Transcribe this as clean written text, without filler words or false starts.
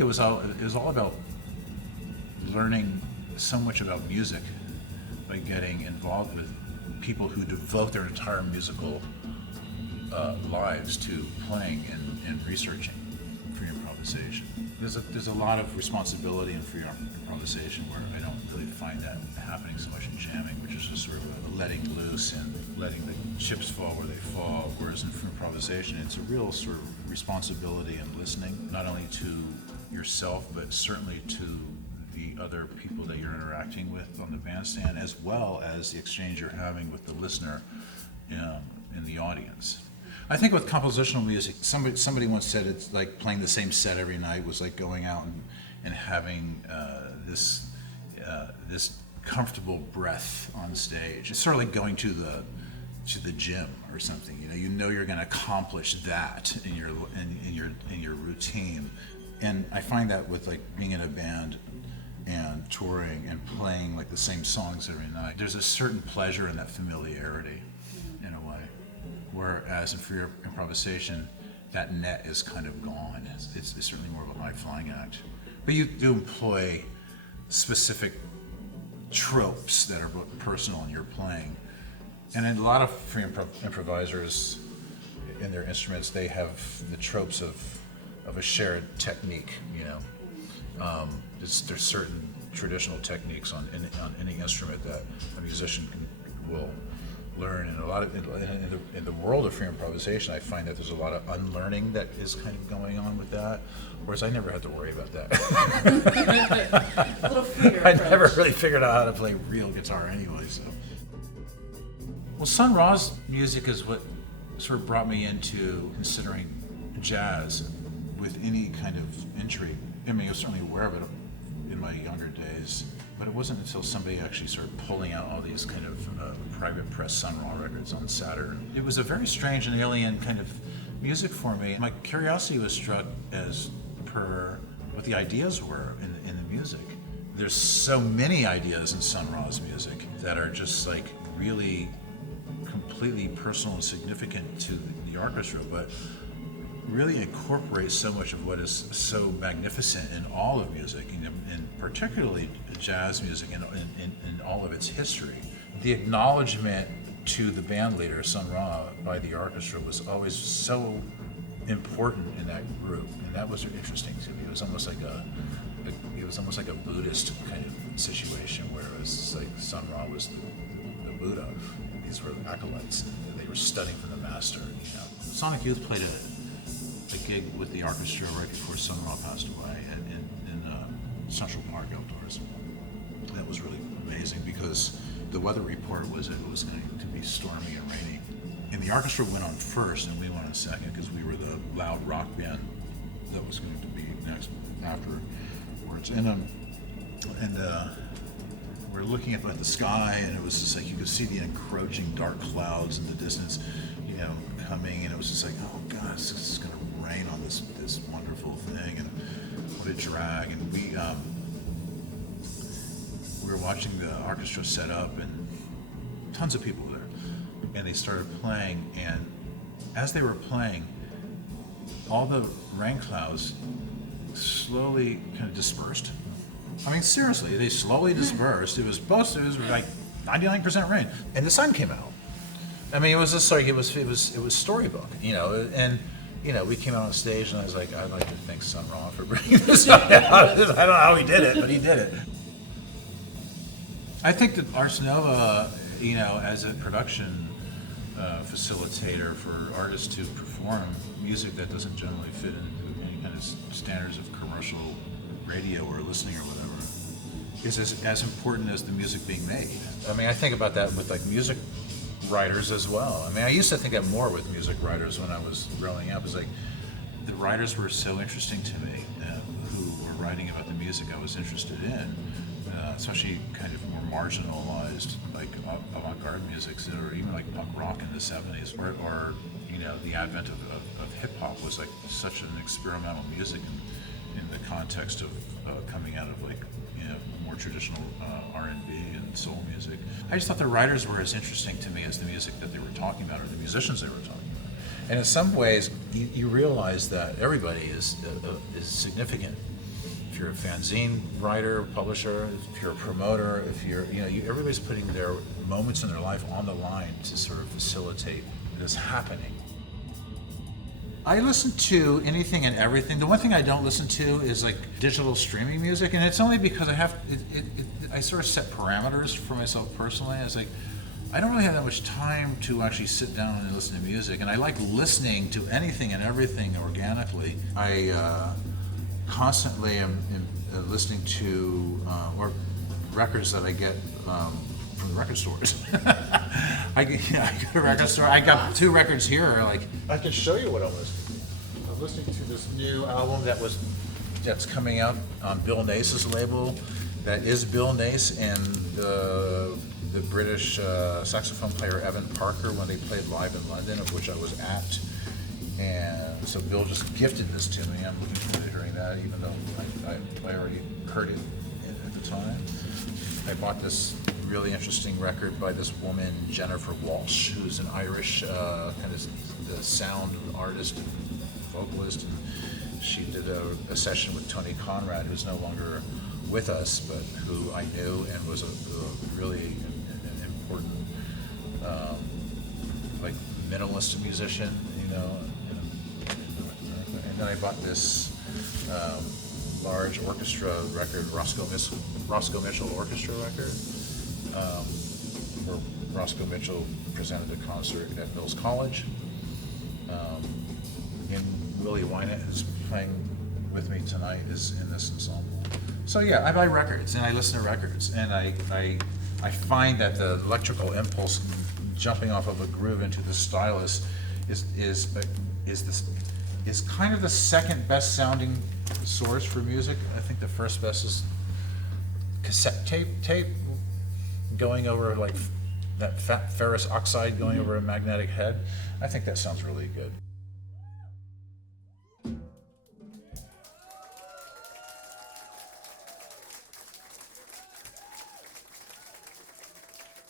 it was all about learning so much about music by getting involved with people who devote their entire musical lives to playing and researching free improvisation. There's a lot of responsibility in free improvisation where I don't really find that happening so much in jamming, which is just sort of letting loose and letting the chips fall where they fall, whereas in free improvisation it's a real sort of responsibility and listening, not only to yourself but certainly to the other people that you're interacting with on the bandstand, as well as the exchange you're having with the listener in the audience. I think with compositional music, somebody once said it's like playing the same set every night was like going out and having this comfortable breath on stage. It's sort of like going to the gym or something. You know you're going to accomplish that in your routine, and I find that with like being in a band and touring and playing like the same songs every night. There's a certain pleasure in that familiarity, in a way. Whereas in free improvisation, that net is kind of gone. It's certainly more of a high-flying act. But you do employ specific tropes that are personal in your playing. And in a lot of free improvisers, in their instruments, they have the tropes of a shared technique, you know. There's certain traditional techniques on any instrument that a musician will learn, and a lot of in the world of free improvisation, I find that there's a lot of unlearning that is kind of going on with that, whereas I never had to worry about that. A little freer I approach. never really figured out how to play real guitar anyway. So, well, Sun Ra's music is what sort of brought me into considering jazz with any kind of intrigue. I mean, I was certainly aware of it in my younger days, but it wasn't until somebody actually started pulling out all these kind of private press Sun Ra records on Saturn. It was a very strange and alien kind of music for me. My curiosity was struck as per what the ideas were in the music. There's so many ideas in Sun Ra's music that are just like really completely personal and significant to the orchestra, but really incorporates so much of what is so magnificent in all of music, and particularly jazz music in all of its history. The acknowledgement to the band leader, Sun Ra, by the orchestra was always so important in that group, and that was interesting to me. It was almost like a Buddhist kind of situation, where it was like Sun Ra was the Buddha. These were acolytes, and they were studying from the master. You know, Sonic Youth played a gig with the orchestra right before Sun Ra passed away in Central Park outdoors. That was really amazing because the weather report was it was going to be stormy and rainy. And the orchestra went on first and we went on second because we were the loud rock band that was going to be next afterwards. And we're looking up at the sky, and it was just like you could see the encroaching dark clouds in the distance, you know, coming, and it was just like, oh gosh, this is going to rain on this wonderful thing, and what a drag. And we were watching the orchestra set up, and tons of people there, and they started playing, and as they were playing, all the rain clouds slowly kind of dispersed. I mean, seriously, they slowly dispersed. It was like 99% rain, and the sun came out. I mean, it was just like it was storybook, you know. And you know, we came out on stage, and I was like, I'd like to thank Sun Ra for bringing this out. I don't know how he did it, but he did it. I think that Ars Nova, you know, as a production facilitator for artists to perform music that doesn't generally fit into any kind of standards of commercial radio or listening or whatever, is as important as the music being made. I mean, I think about that with like music writers as well. I mean, I used to think that more with music writers when I was growing up. It was like the writers were so interesting to me who were writing about the music I was interested in, especially kind of more marginalized, like avant-garde music, or even like punk rock in the 70s, or you know, the advent of hip-hop was like such an experimental music in the context of coming out of like, you know, more traditional R&B and soul music. I just thought the writers were as interesting to me as the music that they were talking about or the musicians they were talking about. And in some ways, you realize that everybody is significant you're a fanzine writer, publisher, if you're a promoter, if you're, everybody's putting their moments in their life on the line to sort of facilitate this happening. I listen to anything and everything. The one thing I don't listen to is like digital streaming music, and it's only because I sort of set parameters for myself personally. I was like, I don't really have that much time to actually sit down and listen to music, and I like listening to anything and everything organically. I constantly am listening to or records that I get from the record stores. I go to a record store. I got 2 records here. Like, I can show you what I'm listening to. I'm listening to this new album that's coming out on Bill Nace's label. That is Bill Nace and the British saxophone player Evan Parker when they played live in London, of which I was at. And so Bill just gifted this to me. I'm looking forward to hearing that, even though I already heard it at the time. I bought this really interesting record by this woman, Jennifer Walsh, who's an Irish kind of the sound artist and vocalist. And she did a session with Tony Conrad, who's no longer with us, but who I knew and was a really an important like minimalist musician, And then I bought this large orchestra record, Roscoe Mitchell Orchestra record, where Roscoe Mitchell presented a concert at Mills College. And Willie Wynant, who's playing with me tonight, is in this ensemble. So yeah, I buy records and I listen to records, and I find that the electrical impulse jumping off of a groove into the stylus is kind of the second best sounding source for music. I think the first best is cassette tape going over like that ferrous oxide going over a magnetic head. I think that sounds really good.